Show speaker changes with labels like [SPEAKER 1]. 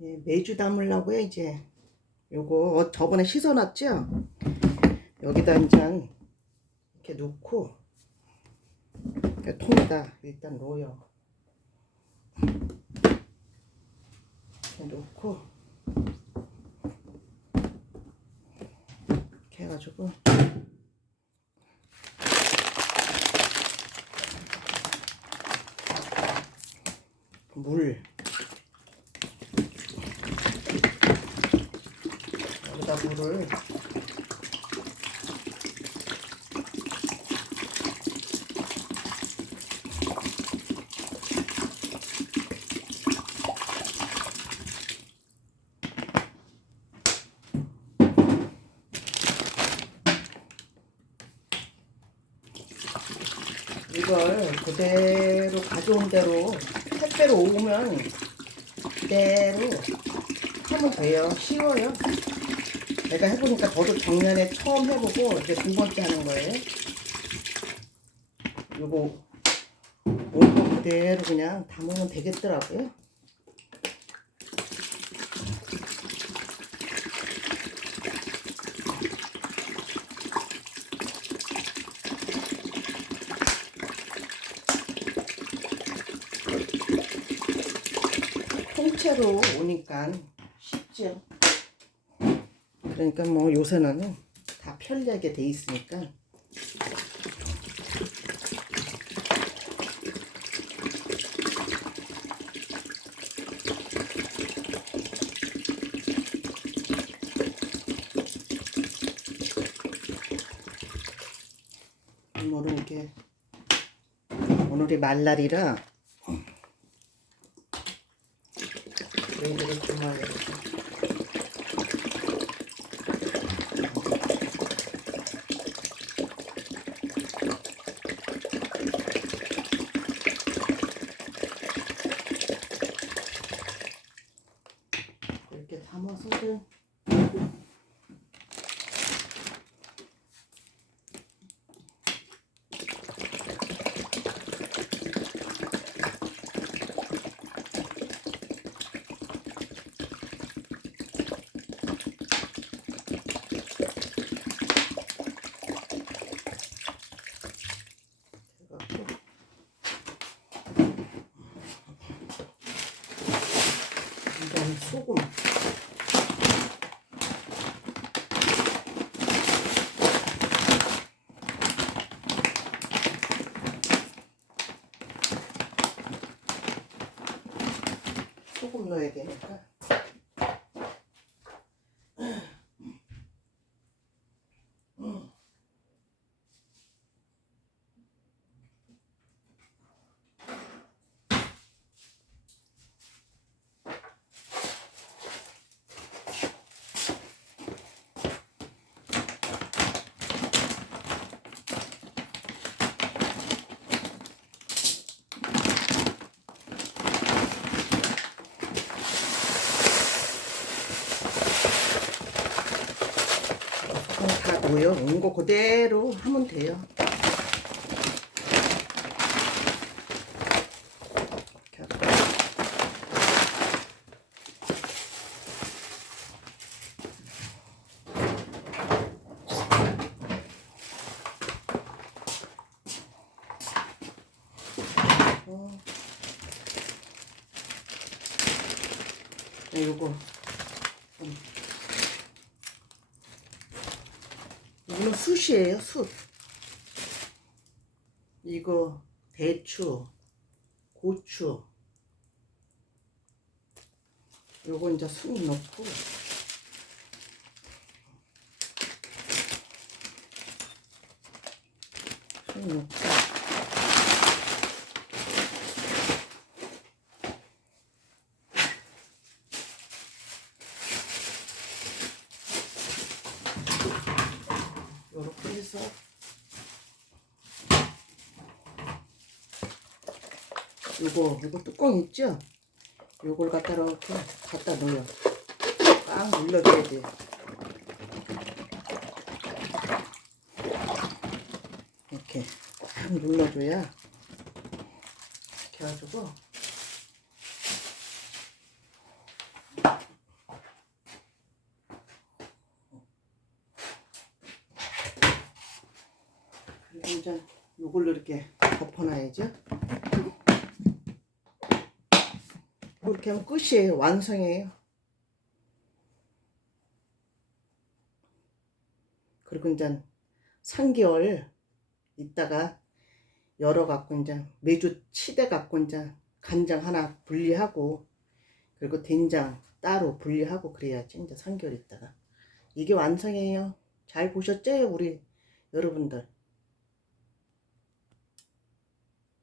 [SPEAKER 1] 예, 매주 담으려고요 이제. 요거 어, 저번에 씻어놨죠? 여기다 이제 이렇게 놓고 이렇게 통에다 일단 넣어요. 이렇게 놓고 이렇게 해가지고 물 여기다 물을 이걸 그대로 가져온 대로 택배로 오면 그대로 하면 돼요. 쉬워요. 내가 해보니까 저도 작년에 처음 해보고 이제 두 번째 하는 거예요. 요거 온거 그대로 그냥 담으면 되겠더라고요. 통째로 오니까 쉽죠. 그러니까 뭐 요새는 다 편리하게 돼 있으니까. 오늘은 이게 오늘이 말날이라 정말 이렇게 담아서도 해갖고 이건 소금. 소금 넣어야 되니까 놓여 온거 그대로 하면 돼요. 이렇게 하고. 어. 네, 요거 이거는 숯이에요, 숯. 이거 배추, 고추. 요거 이제 숯 넣고. 숯 넣고. 해서 요거 요거 뚜껑 있죠? 요걸 갖다 이렇게 갖다 넣어요. 꽉 눌러줘야 돼. 이렇게 꽉 눌러줘야 이렇게 해가지고 이제 요걸로 이렇게 덮어놔야죠. 이렇게 하면 끝이에요. 완성이에요. 그리고 이제 3개월 있다가 열어 갖고 이제 매주 치대 갖고 이제 간장 하나 분리하고 그리고 된장 따로 분리하고 그래야지 이제 3개월 있다가 이게 완성이에요. 잘 보셨죠 우리 여러분들